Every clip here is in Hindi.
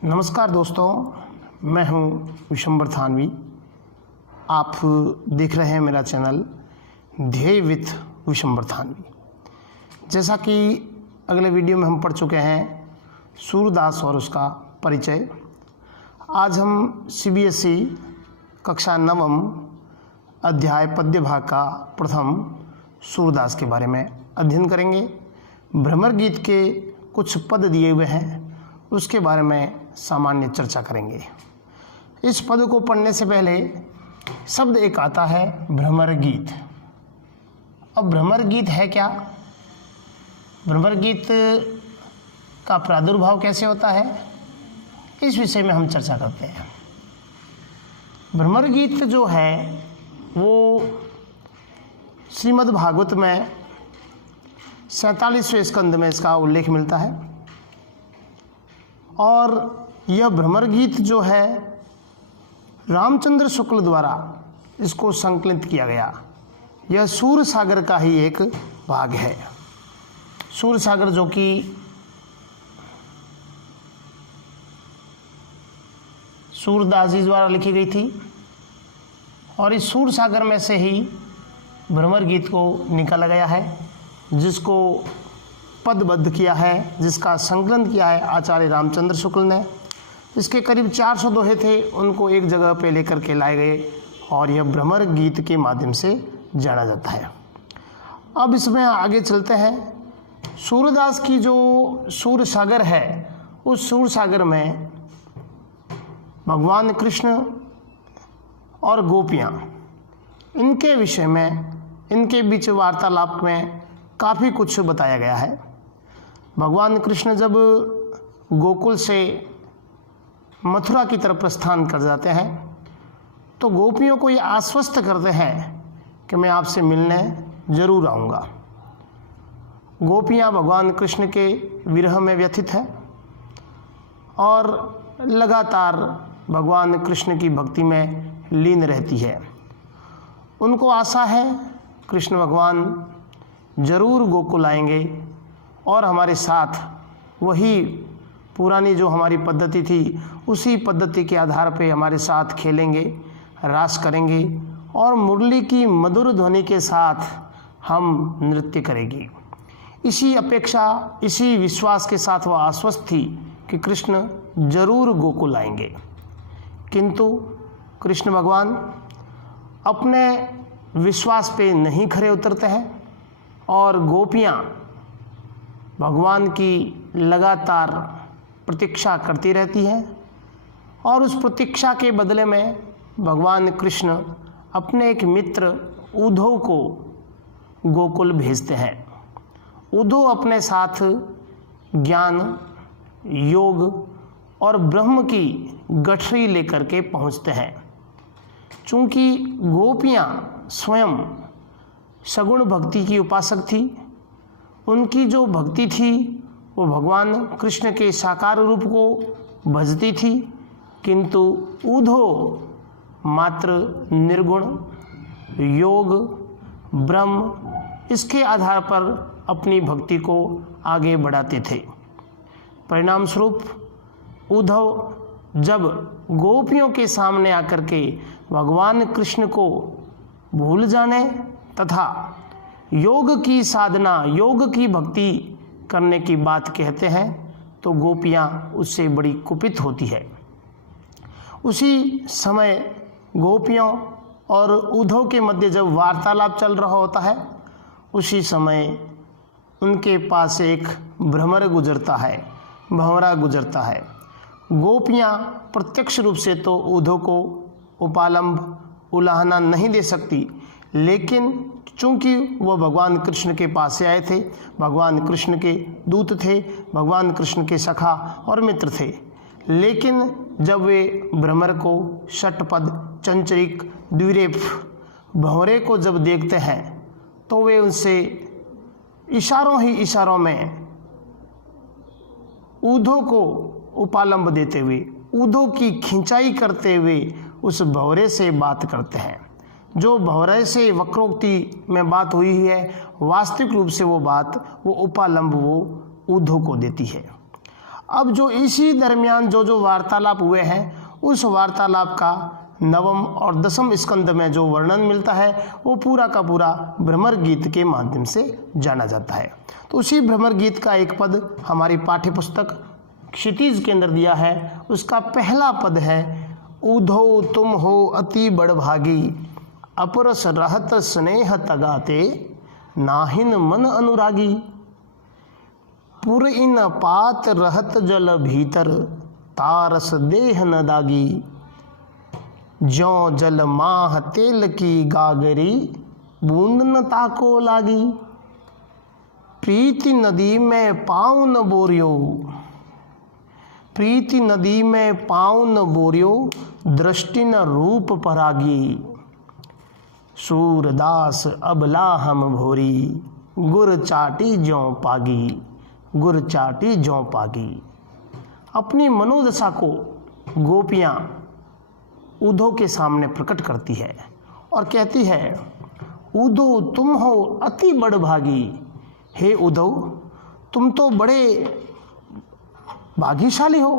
नमस्कार दोस्तों, मैं हूं विशंबर थानवी। आप देख रहे हैं मेरा चैनल ध्येय विथ विशंबर थानवी। जैसा कि अगले वीडियो में हम पढ़ चुके हैं सूरदास और उसका परिचय। आज हम CBSE कक्षा 9 अध्याय पद्य भाग का प्रथम सूरदास के बारे में अध्ययन करेंगे। भ्रमर गीत के कुछ पद दिए हुए हैं, उसके बारे में सामान्य चर्चा करेंगे। इस पद को पढ़ने से पहले शब्द एक आता है भ्रमर गीत। अब भ्रमर गीत है क्या? भ्रमर गीत का प्रादुर्भाव कैसे होता है, इस विषय में हम चर्चा करते हैं। भ्रमर गीत जो है वो श्रीमद् भागवत में 47वें स्कंद में इसका उल्लेख मिलता है। और यह भ्रमर गीत जो है रामचंद्र शुक्ल द्वारा इसको संकलित किया गया। यह सूर सागर का ही एक भाग है। सूर सागर जो कि सूरदास जी द्वारा लिखी गई थी, और इस सूर सागर में से ही भ्रमर गीत को निकाला गया है, जिसको पदबद्ध किया है, जिसका संकलन किया है आचार्य रामचंद्र शुक्ल ने। इसके करीब 400 दोहे थे, उनको एक जगह पे लेकर के लाए गए और यह भ्रमर गीत के माध्यम से जाना जाता है। अब इसमें आगे चलते हैं। सूरदास की जो सूर सागर है, उस सूर सागर में भगवान कृष्ण और गोपियाँ, इनके विषय में, इनके बीच वार्तालाप में काफ़ी कुछ बताया गया है। भगवान कृष्ण जब गोकुल से मथुरा की तरफ प्रस्थान कर जाते हैं तो गोपियों को ये आश्वस्त करते हैं कि मैं आपसे मिलने ज़रूर आऊँगा। गोपियाँ भगवान कृष्ण के विरह में व्यथित हैं और लगातार भगवान कृष्ण की भक्ति में लीन रहती है। उनको आशा है कृष्ण भगवान ज़रूर गोकुल आएंगे और हमारे साथ वही पुरानी जो हमारी पद्धति थी, उसी पद्धति के आधार पे हमारे साथ खेलेंगे, रास करेंगे और मुरली की मधुर ध्वनि के साथ हम नृत्य करेंगे। इसी अपेक्षा, इसी विश्वास के साथ वह आश्वस्त थी कि कृष्ण जरूर गोकुल आएंगे। किंतु कृष्ण भगवान अपने विश्वास पे नहीं खरे उतरते हैं और गोपियाँ भगवान की लगातार प्रतीक्षा करती रहती हैं, और उस प्रतीक्षा के बदले में भगवान कृष्ण अपने एक मित्र उद्धव को गोकुल भेजते हैं। उद्धव अपने साथ ज्ञान, योग और ब्रह्म की गठरी लेकर के पहुँचते हैं। चूँकि गोपियाँ स्वयं सगुण भक्ति की उपासक थी, उनकी जो भक्ति थी वो भगवान कृष्ण के साकार रूप को भजती थी, किंतु उद्धव मात्र निर्गुण, योग, ब्रह्म, इसके आधार पर अपनी भक्ति को आगे बढ़ाते थे। परिणाम स्वरूप उद्धव जब गोपियों के सामने आकर के भगवान कृष्ण को भूल जाने तथा योग की साधना, योग की भक्ति करने की बात कहते हैं तो गोपियाँ उससे बड़ी कुपित होती है। उसी समय गोपियों और उद्धव के मध्य जब वार्तालाप चल रहा होता है, उसी समय उनके पास एक भ्रमर गुजरता है, भंवरा गुजरता है। गोपियाँ प्रत्यक्ष रूप से तो उद्धव को उपालंब, उलाहना नहीं दे सकती, लेकिन चूँकि वह भगवान कृष्ण के पास से आए थे, भगवान कृष्ण के दूत थे, भगवान कृष्ण के सखा और मित्र थे, लेकिन जब वे भ्रमर को, षटपद, चंचरिक, द्विरेफ भंवरे को जब देखते हैं तो वे उनसे इशारों ही इशारों में उद्धव को उपालंब देते हुए, उद्धव की खिंचाई करते हुए उस भंवरे से बात करते हैं। जो भंवरे से वक्रोक्ति में बात हुई है, वास्तविक रूप से वो बात, वो उपालंब वो उद्धव को देती है। अब जो इसी दरमियान जो वार्तालाप हुए हैं, उस वार्तालाप का नवम और दसम स्कंद में जो वर्णन मिलता है वो पूरा का पूरा भ्रमर गीत के माध्यम से जाना जाता है। तो उसी भ्रमर गीत का एक पद हमारी पाठ्य पुस्तक क्षितिज के अंदर दिया है। उसका पहला पद है, उधो तुम हो अति बड़भागी, अपरस रहत स्नेह तगाते, नाहिन मन अनुरागी, पुर इन पात रहत जल भीतर, तारस देह न दागी, ज्यों जल माह तेल की गागरी, बूंद न ताको लागी, प्रीति नदी में पाँव न बोरियो, प्रीति नदी में पाँव न बोरियो, दृष्टि न रूप परागी, सूरदास अबला हम भोरी, गुर चाटी ज्यों पागी, गुर चाटी ज्यों पागी। अपनी मनोदशा को गोपियाँ उद्धव के सामने प्रकट करती है और कहती है, उद्धव तुम हो अति बड़भागी। हे उद्धव, तुम तो बड़े भाग्यशाली हो।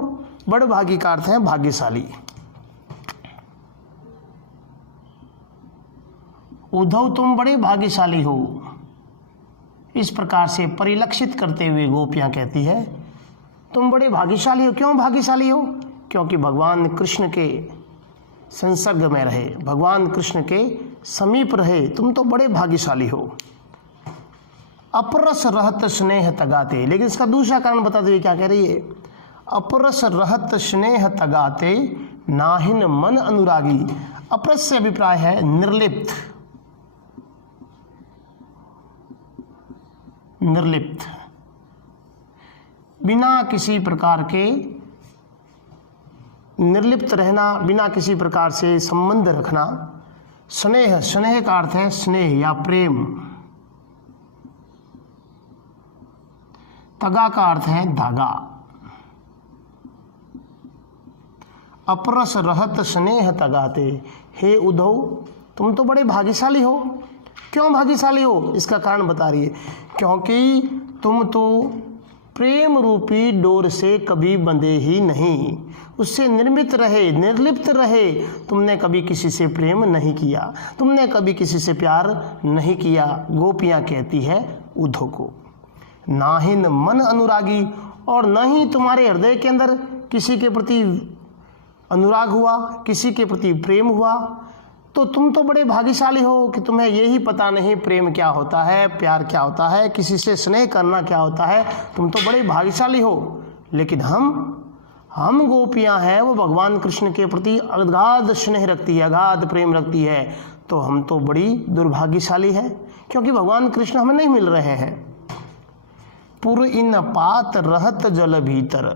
बड़भागी का अर्थ है भाग्यशाली। उद्धव तुम बड़े भाग्यशाली हो। इस प्रकार से परिलक्षित करते हुए गोपियाँ कहती है, तुम बड़े भाग्यशाली हो। क्यों भाग्यशाली हो? क्योंकि भगवान कृष्ण के संसर्ग में रहे, भगवान कृष्ण के समीप रहे, तुम तो बड़े भाग्यशाली हो। अपरस रहत स्नेह तगाते, लेकिन इसका दूसरा कारण बताते हुए क्या कह रही है, अपरस रहत स्नेह तगाते, नाहिन मन अनुरागी। अपरस से अभिप्राय है निर्लिप्त, निर्लिप्त, बिना किसी प्रकार के निर्लिप्त रहना, बिना किसी प्रकार से संबंध रखना। स्नेह, स्नेह का अर्थ है स्नेह या प्रेम। तगा का अर्थ है धागा। अपरस रहत स्नेह तगाते। हे उद्धव, तुम तो बड़े भाग्यशाली हो। क्यों भाग्यशाली हो? इसका कारण बता रही है, क्योंकि तुम तो प्रेम रूपी डोर से कभी बंधे ही नहीं, उससे निर्मित रहे, निर्लिप्त रहे। तुमने कभी किसी से प्रेम नहीं किया, तुमने कभी किसी से प्यार नहीं किया। गोपियाँ कहती है उद्धव को, नाहिन मन अनुरागी, और न ही तुम्हारे हृदय के अंदर किसी के प्रति अनुराग हुआ, किसी के प्रति प्रेम हुआ। तो तुम तो बड़े भाग्यशाली हो कि तुम्हें यही पता नहीं प्रेम क्या होता है, प्यार क्या होता है, किसी से स्नेह करना क्या होता है। तुम तो बड़े भाग्यशाली हो। लेकिन हम गोपियां हैं, वो भगवान कृष्ण के प्रति अगाध स्नेह रखती है, अगाध प्रेम रखती है। तो हम तो बड़ी दुर्भाग्यशाली है, क्योंकि भगवान कृष्ण हमें नहीं मिल रहे हैं। पुर इन पात रहत जल भीतर।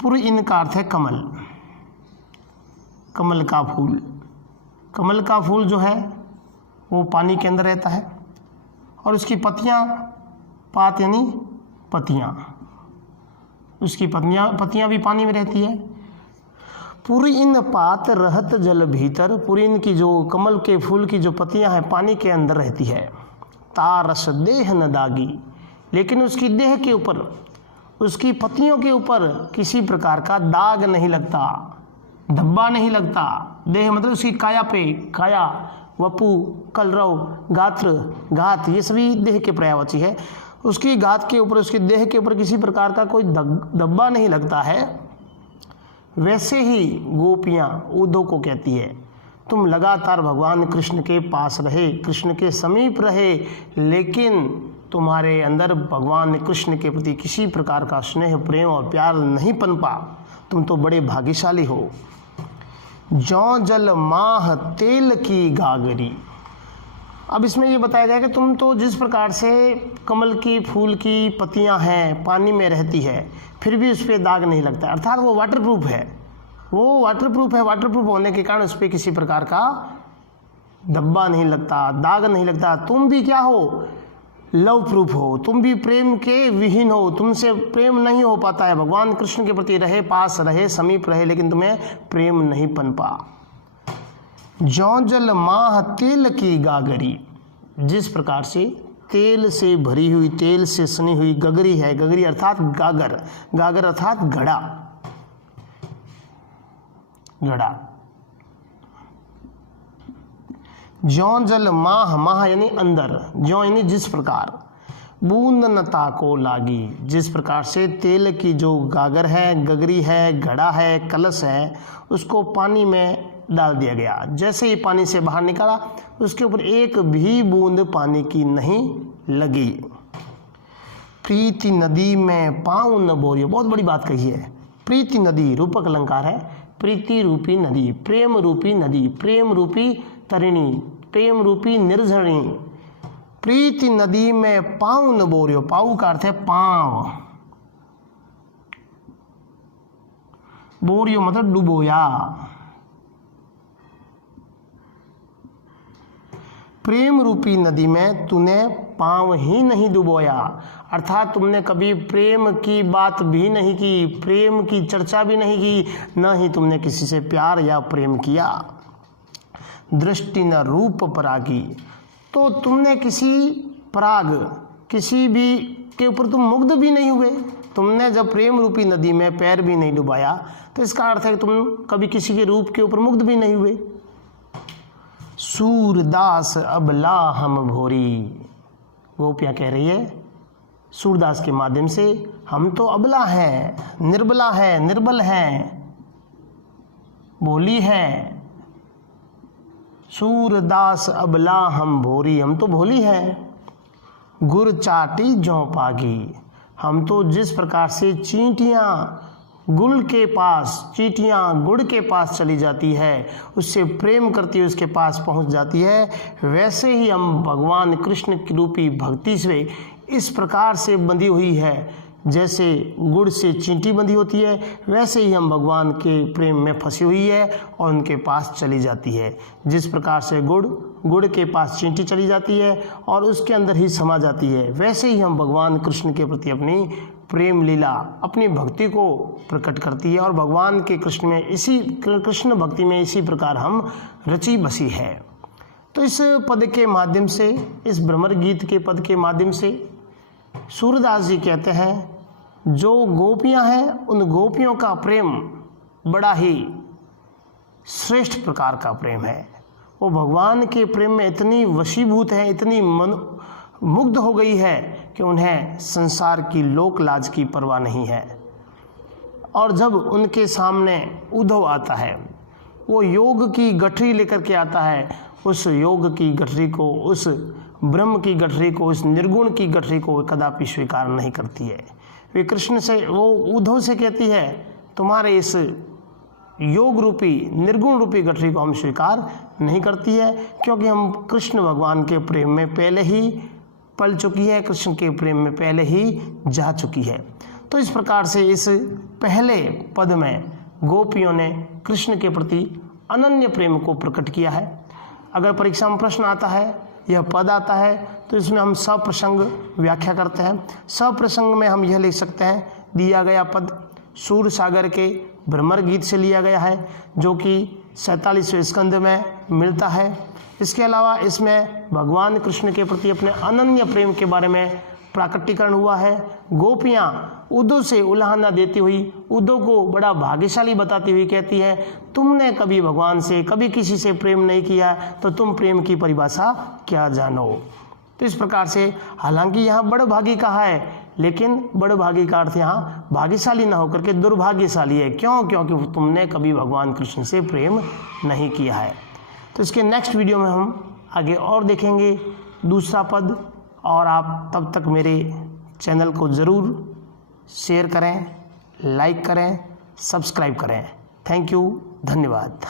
पुर इन का अर्थ है कमल, कमल का फूल। कमल का फूल जो है वो पानी के अंदर रहता है, और उसकी पत्तियाँ, पात यानी पत्तियाँ, उसकी पत्तियाँ भी पानी में रहती है। पूरी इन पात रहत जल भीतर। पूरी इन की जो कमल के फूल की जो पत्तियाँ हैं पानी के अंदर रहती है। तारस देह न दागी, लेकिन उसकी देह के ऊपर, उसकी पत्तियों के ऊपर किसी प्रकार का दाग नहीं लगता, धब्बा नहीं लगता। देह मतलब उसकी काया पे, काया, वपु, कलरव, गात्र, घात, ये सभी देह के पर्यायवाची है। उसकी घात के ऊपर, उसकी देह के ऊपर किसी प्रकार का कोई धब्बा नहीं लगता है। वैसे ही गोपियाँ उद्धव को कहती है, तुम लगातार भगवान कृष्ण के पास रहे, कृष्ण के समीप रहे, लेकिन तुम्हारे अंदर भगवान कृष्ण के प्रति किसी प्रकार का स्नेह, प्रेम और प्यार नहीं पनपा। तुम तो बड़े भाग्यशाली हो। ज्यों जल माह तेल की गागरी। अब इसमें ये बताया गया कि तुम तो जिस प्रकार से कमल की फूल की पत्तियां हैं, पानी में रहती है, फिर भी उस पर दाग नहीं लगता, अर्थात वो वाटरप्रूफ है। वो वाटरप्रूफ है, वाटरप्रूफ होने के कारण उस पर किसी प्रकार का धब्बा नहीं लगता, दाग नहीं लगता। तुम भी क्या हो? लव प्रूफ हो, तुम भी प्रेम के विहीन हो, तुमसे प्रेम नहीं हो पाता है। भगवान कृष्ण के प्रति रहे, पास रहे, समीप रहे, लेकिन तुम्हें प्रेम नहीं पनपा। ज्यों जल माह तेल की गागरी। जिस प्रकार से तेल से भरी हुई, तेल से सनी हुई गगरी है। गगरी अर्थात गागर, गागर अर्थात घड़ा, घड़ा। ज्यों जल माह, माह यानी अंदर, ज्यों यानी जिस प्रकार, बूंद न ताको लागी, जिस प्रकार से तेल की जो गागर है, गगरी है, घड़ा है, कलश है, उसको पानी में डाल दिया गया। जैसे ही पानी से बाहर निकाला उसके ऊपर एक भी बूंद पानी की नहीं लगी। प्रीति नदी में पाँव न बोरियो, बहुत बड़ी बात कही है। प्रीति नदी रूपक अलंकार है, प्रीति रूपी नदी, प्रेम रूपी नदी, प्रेम रूपी तरिणी, प्रेम रूपी निर्झरणी। प्रीति नदी में पाँव न बोरियो, पाँव का अर्थ है पाँव, बोरियो मतलब डुबोया। प्रेम रूपी नदी में तूने पाँव ही नहीं डुबोया, अर्थात तुमने कभी प्रेम की बात भी नहीं की, प्रेम की चर्चा भी नहीं की, न ही तुमने किसी से प्यार या प्रेम किया। दृष्टि न रूप परागी, तो तुमने किसी पराग, किसी भी के ऊपर तुम मुग्ध भी नहीं हुए। तुमने जब प्रेम रूपी नदी में पैर भी नहीं डुबाया तो इसका अर्थ है कि तुम कभी किसी के रूप के ऊपर मुग्ध भी नहीं हुए। सूरदास अबला हम भोरी, गोपियाँ कह रही है सूरदास के माध्यम से, हम तो अबला हैं, निर्बला है, निर्बल हैं, भोली है। सूरदास अबला हम भोरी, हम तो भोली हैं। गुर चाटी जौ पागी, हम तो जिस प्रकार से चींटियाँ गुड़ के पास, चींटियाँ गुड़ के पास चली जाती है, उससे प्रेम करती है, उसके पास पहुंच जाती है, वैसे ही हम भगवान कृष्ण की रूपी भक्ति से इस प्रकार से बंधी हुई है। जैसे गुड़ से चींटी बंधी होती है, वैसे ही हम भगवान के प्रेम में फंसी हुई है और उनके पास चली जाती है। जिस प्रकार से गुड़ के पास चींटी चली जाती है और उसके अंदर ही समा जाती है, वैसे ही हम भगवान कृष्ण के प्रति अपनी प्रेम लीला, अपनी भक्ति को प्रकट करती है और भगवान के कृष्ण भक्ति में इसी प्रकार हम रची बसी है। तो इस पद के माध्यम से, इस भ्रमर गीत के पद के माध्यम से सूरदास जी कहते हैं जो गोपियां हैं उन गोपियों का प्रेम बड़ा ही श्रेष्ठ प्रकार का प्रेम है। वो भगवान के प्रेम में इतनी वशीभूत है, इतनी मुग्ध हो गई है कि उन्हें संसार की लोक लाज की परवाह नहीं है। और जब उनके सामने उद्धव आता है, वो योग की गठरी लेकर के आता है, उस योग की गठरी को, उस ब्रह्म की गठरी को, उस निर्गुण की गठरी को कदापि स्वीकार नहीं करती है। वे कृष्ण से, वो उद्धव से कहती है तुम्हारे इस योग रूपी, निर्गुण रूपी गठरी को हम स्वीकार नहीं करती है, क्योंकि हम कृष्ण भगवान के प्रेम में पहले ही पल चुकी है, कृष्ण के प्रेम में पहले ही जा चुकी है। तो इस प्रकार से इस पहले पद में गोपियों ने कृष्ण के प्रति अनन्य प्रेम को प्रकट किया है। अगर परीक्षा में प्रश्न आता है, यह पद आता है, तो इसमें हम सप्रसंग व्याख्या करते हैं। सप्रसंग में हम यह लिख सकते हैं, दिया गया पद सूर सागर के भ्रमर गीत से लिया गया है, जो कि 47वें स्कंद में मिलता है। इसके अलावा इसमें भगवान कृष्ण के प्रति अपने अनन्य प्रेम के बारे में प्राकटीकरण हुआ है। गोपियाँ उद्धव से उल्हाना देती हुई, उद्धव को बड़ा भाग्यशाली बताती हुई कहती है तुमने कभी भगवान से, कभी किसी से प्रेम नहीं किया, तो तुम प्रेम की परिभाषा क्या जानो। तो इस प्रकार से, हालांकि यहाँ बड़भागी कहा है, लेकिन बड़भागी का अर्थ यहाँ भाग्यशाली ना होकर के दुर्भाग्यशाली है। क्यों? क्योंकि तुमने कभी भगवान कृष्ण से प्रेम नहीं किया है। तो इसके नेक्स्ट वीडियो में हम आगे और देखेंगे दूसरा पद, और आप तब तक मेरे चैनल को ज़रूर शेयर करें, लाइक करें, सब्सक्राइब करें। थैंक यू, धन्यवाद।